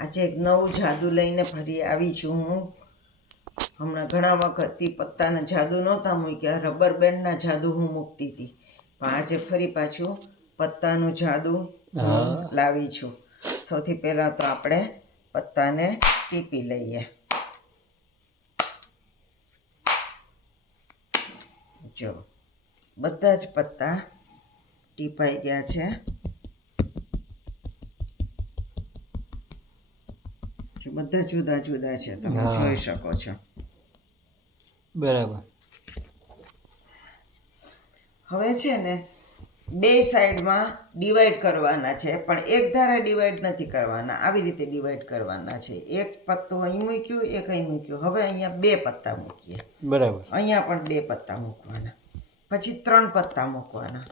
આજે એક નવું જાદુ લઈને ફરી આવી છું હું. હમણાં ઘણા વખતથી પત્તાના જાદુ નહોતા મૂક્યા, રબર બેન્ડના જાદુ હું મૂકતી હતી, પણ આજે ફરી પાછું પત્તાનું જાદુ હું લાવી છું. સૌથી પહેલાં તો આપણે પત્તાને ટીપી લઈએ. જો બધા જ પત્તા ટીપાઈ ગયા છે. બધા જુદા જુદા છે, તમે જોઈ શકો છો. બરાબર. હવે છે ને બે સાઈડમાં ડિવાઈડ કરવાના છે, પણ એક ધારે ડિવાઈડ નથી કરવાના, આવી રીતે ડિવાઈડ કરવાના છે. એક પત્તો અહીં મૂક્યું, એક અહીં મૂક્યું. હવે અહીંયા બે પત્તા મૂકીએ. બરાબર. અહીંયા પણ બે પત્તા મૂકવાના, પછી 3 પત્તા મૂકવાના,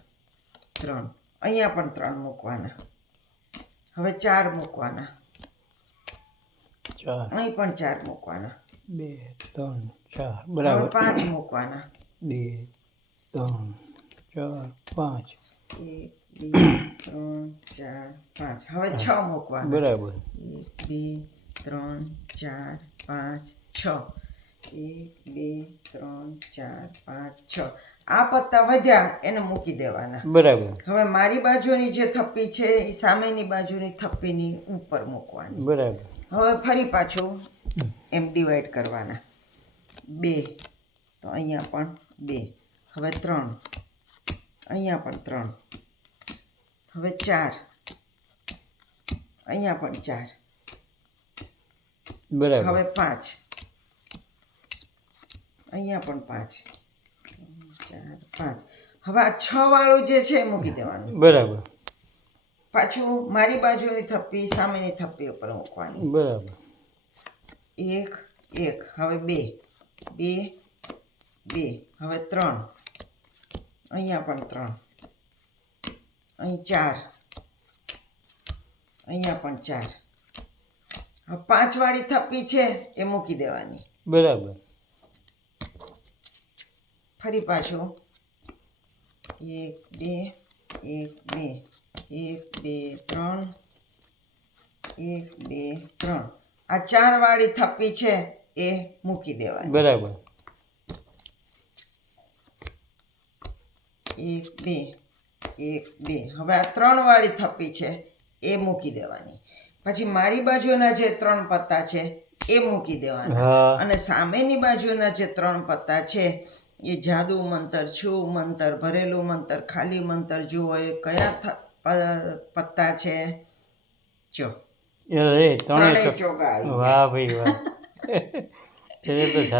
3. અહીંયા પણ 3 મૂકવાના. હવે 4 મૂકવાના, અહીં પણ 4 મૂકવાના, 2 3 4. બરાબર. 5 મૂકવાના, 2 3 4 5. 1 2 3 4 5. હવે 6 મૂકવાના. બરાબર. 1 2 3 4 5 6. 1 2 3 4 5 6. આ પત્તા વધ્યા એને મૂકી દેવાના. બરાબર. હવે મારી બાજુની જે થપ્પી છે એ સામેની બાજુની થપ્પીની ઉપર મૂકવાની. બરાબર. હવે ફરી પાછું એમ ડિવાઈડ કરવાના. 2 તો અહીંયા પણ 2. હવે 3, અહીંયા પણ 3. હવે 4, અહીંયા પણ 4. બરાબર. હવે 5, અહીંયા પણ 5, 4 5. હવે આ 6 વાળું જે છે એ મૂકી દેવાનું. બરાબર. પાછું મારી બાજુની થપ્પી સામેની થપ્પી ઉપર મૂકવાની. બરાબર. 1 1. હવે 2 2 2. હવે 3, અહીંયા પણ 3, અહીં 4, અહીંયા પણ 4. હવે 5 વાળી થપ્પી છે એ મૂકી દેવાની. બરાબર. ફરી પાછું 1 2 1 2 1 2 3 1 2 3. આ 4 વાળી થપ્પી છે એ મૂકી દેવાની. બરાબર. 1 2 1 2. હવે આ 3 વાળી થપ્પી છે એ મૂકી દેવાની. પછી મારી બાજુના જે 3 પત્તા છે એ મૂકી દેવાના. અને સામેની બાજુના જે 3 પત્તા છે એ જાદુ મંતર, છું મંતર, ભરેલું મંતર, ખાલી મંતર જુઓ એ કયા પત્તા છે. જો ત્રણેય ચોગા આવી ગયા. વાહ ભાઈ વાહ.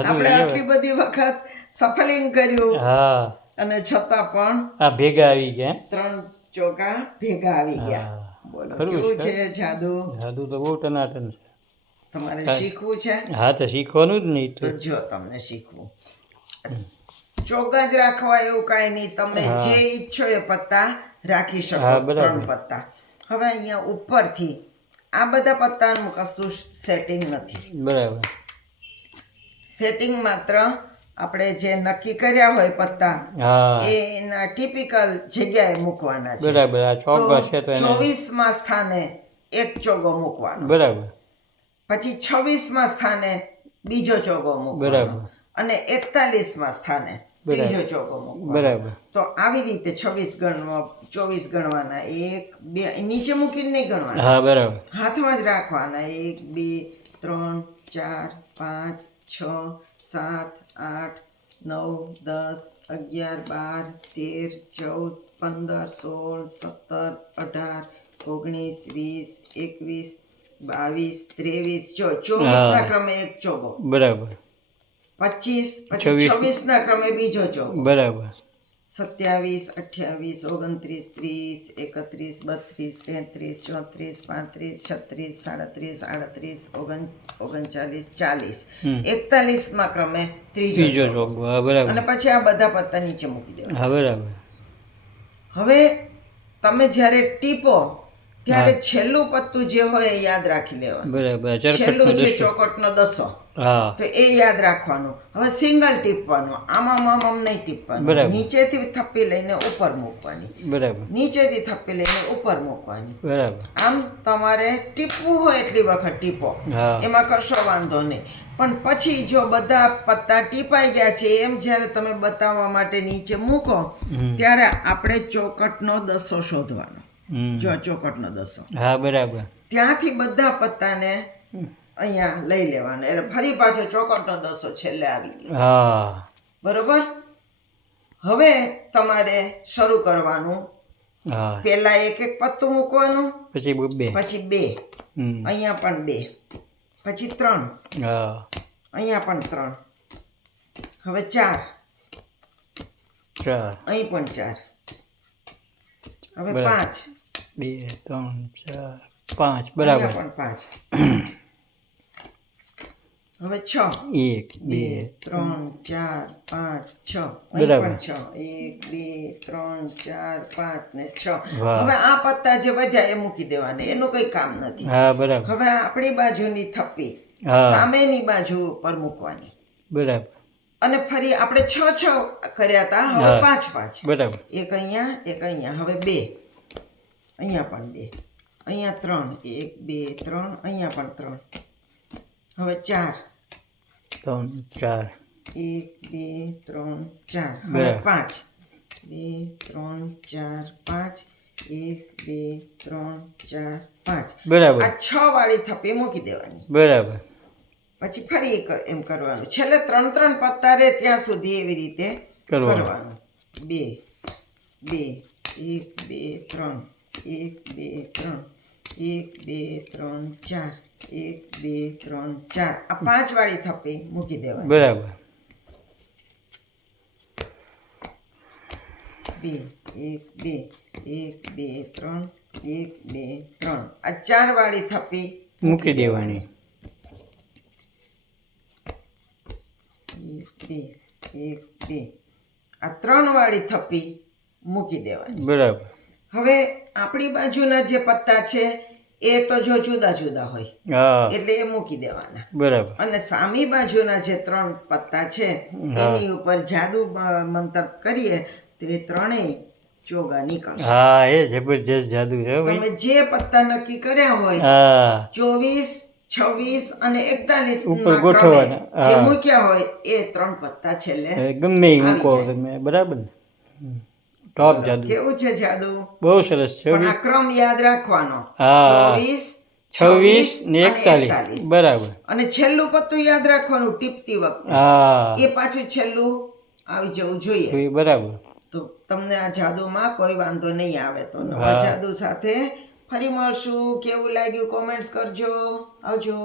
આપણે આટલી બધી વખત સફલિંગ કર્યું, હા, અને છતાં પણ આ ભેગા આવી ગયા. 3 ચોગા ભેગા આવી ગયા. બોલો કેવું છે જાદુ? જાદુ તો બહુ ટનાટન છે. તમારે શીખવું છે? હા, તો શીખવાનું જ નહીં. તો જો તમને શીખવું, ચોગા જ રાખવા એવું કાંઈ નહીં, તમે જે ઈચ્છો એ પત્તા રાખી શકો. 3 પત્તા. હવે અહીંયા ઉપરથી આ બધા પત્તાનું કશું સેટિંગ નથી. બરાબર. સેટિંગ માત્ર આપણે જે નક્કી કર્યા હોય પત્તા એના ટિપિકલ જગ્યાએ મૂકવાના છે. બરાબર. આ ચોગા છે તો 24માં સ્થાને એક ચોગો મૂકવાનો. બરાબર. પછી 26માં સ્થાને બીજો ચોગો મૂકવાનો. બરાબર. અને 41માં સ્થાને ત્રીજો ચોગો મૂકવાનો. બરાબર. તો આવી રીતે 24 ગણવાના. 1 2 નીચે મૂકીને નહીં ગણવાના. હા, બરાબર. હાથમાં જ રાખવાના. 1 2 3 4 5 6 7 8 9 10 11 12 13 14 15 16 17 18 19 20 21 23. જો 24ના ક્રમે એક ચોગો. બરાબર. 25 પછી 26ના ક્રમે બીજો ચોગો. બરાબર. 27 28 29 30 31 32 33 34 35 36 37 38 39 40 41માં ક્રમે ત્રીજો ચોગો. બરાબર. અને પછી આ બધા પત્તા નીચે મૂકી દેવા. હા, બરાબર. હવે તમે જ્યારે ટીપો ત્યારે છેલ્લું પત્તું જે હોય એ યાદ રાખી લેવાનું. બરાબર છેલ્લું ચરખટનો છે દસો. ચોકટનો દસો, હા તો એ યાદ રાખવાનું. હવે સિંગલ ટીપવાનું, આમ નહીં ટીપવાનું. બરાબર. નીચેથી થપ્પી લઈને ઉપર મૂકવાની, બરાબર નીચેથી થપ્પી લઈને ઉપર મૂકવાની. બરાબર. આમ તમારે ટીપવું હોય એટલી વખત ટીપો, હા એમાં કશો વાંધો નહીં. પણ પછી જો બધા પત્તા ટીપાઈ ગયા છે એમ જ્યારે તમે બતાવવા માટે નીચે મૂકો ત્યારે આપણે ચોકટનો દસો શોધવાનો. હમ. જો ચોકટનો દસો, હા બરાબર. ત્યાંથી બધા પત્તાને અહીંયા લઈ લેવાના, એટલે ફરી પાછો ચોકટનો દસો છેલ્લે આવી ગયો. હા બરોબર. હવે તમારે શરૂ કરવાનું. હા પહેલા એક એક પત્તું મૂકવાનું, પછી બે. પછી બે, હમ. અહીંયા પણ બે, પછી ત્રણ, હા અહીંયા પણ ત્રણ, હવે ચાર, ચાર. અહીં પણ ચાર, હવે બરાબર. પાંચ, 2 3 4 5 અહીંયા બરાબર. પણ પાંચ, હવે છ, 1 બે 2 ત્રણ ચાર પાંચ છ, અહીં બરાબર. પણ છ, એક બે ત્રણ ચાર પાંચ ને છ. વાહ. હવે આ પત્તા જે વધ્યા એ મૂકી દેવાના, એનું કઈ કામ નથી. હા બરાબર. હવે આપણી બાજુની થપ્પી હા. સામેની બાજુ પર મૂકવાની, બરાબર અને ફરી આપણે છ છ કર્યા હતા, હવે હા. પાંચ પાંચ, બરાબર. એક અહીંયા એક અહીંયા, હવે બે, અહીંયા પણ બે, અહીંયા ત્રણ, એક બે ત્રણ, અહીંયા પણ ત્રણ, હવે ચાર, 3 4 એક બે ત્રણ ચાર, હવે બરાબર. પાંચ, બે ત્રણ ચાર પાંચ, એક બે ત્રણ ચાર પાંચ. બરાબર. આ છ વાળી થપ્પી મૂકી દેવાની. બરાબર. પછી ફરી એમ કરવાનું, છેલ્લે ત્રણ ત્રણ પત્તા રહે ત્યાં સુધી એવી રીતે કરવાનું. કરવાનું. બે બે, એક બે ત્રણ, એક બે ત્રણ, એક બે ત્રણ ચાર, એક બે ત્રણ ચાર. આ પાંચ વાળી થપ્પી મૂકી દેવાની. બરાબર. બે, એક બે, એક બે ત્રણ, એક બે ત્રણ. આ ચાર વાળી થપ્પી મૂકી દેવાની. એક બે, એક બે. આ ત્રણ વાળી થપ્પી મૂકી દેવાની. બરાબર. હવે આપણી બાજુના જે પત્તા છે એ તો જો જુદા જુદા હોય હા એટલે એ મૂકી દેવાના, બરાબર. અને સામી બાજુના જે ત્રણ પત્તા છે એની ઉપર જાદુ મંતર કરીએ તો એ ત્રણેય ચોગા નીકળશે. હા એ જબરજસ્ત જાદુ છે હો ભાઈ. તમે જે પત્તા નક્કી કર્યા હોય હા 24, 26 અને 41 ઉપર ના ગોઠવવાના. ક્રમે જે હા. મૂક્યા હોય એ ત્રણ પત્તા છેલ્લે. એ ગમે એ મૂકો આવી જાય. તમે બરાબર ને. ટોપ જાદુ. કેવું છે જાદુ? બહુ સરસ છે હો પણ ભાઈ. આ ક્રમ યાદ રાખવાનો. હા. 24, 26 ને અને 41 બરાબર. અને છેલ્લું પત્તું યાદ રાખવાનું ટીપતી વખતે, હા એ પાછું છેલ્લું આવી જવું જોઈએ. ભાઈ બરાબર. તો તમને આ જાદુમાં કોઈ વાંધો નહીં આવે. તો નવા હા. જાદુ સાથે ફરી મળશું. કેવું લાગ્યું કોમેન્ટ્સ કરજો. આવજો.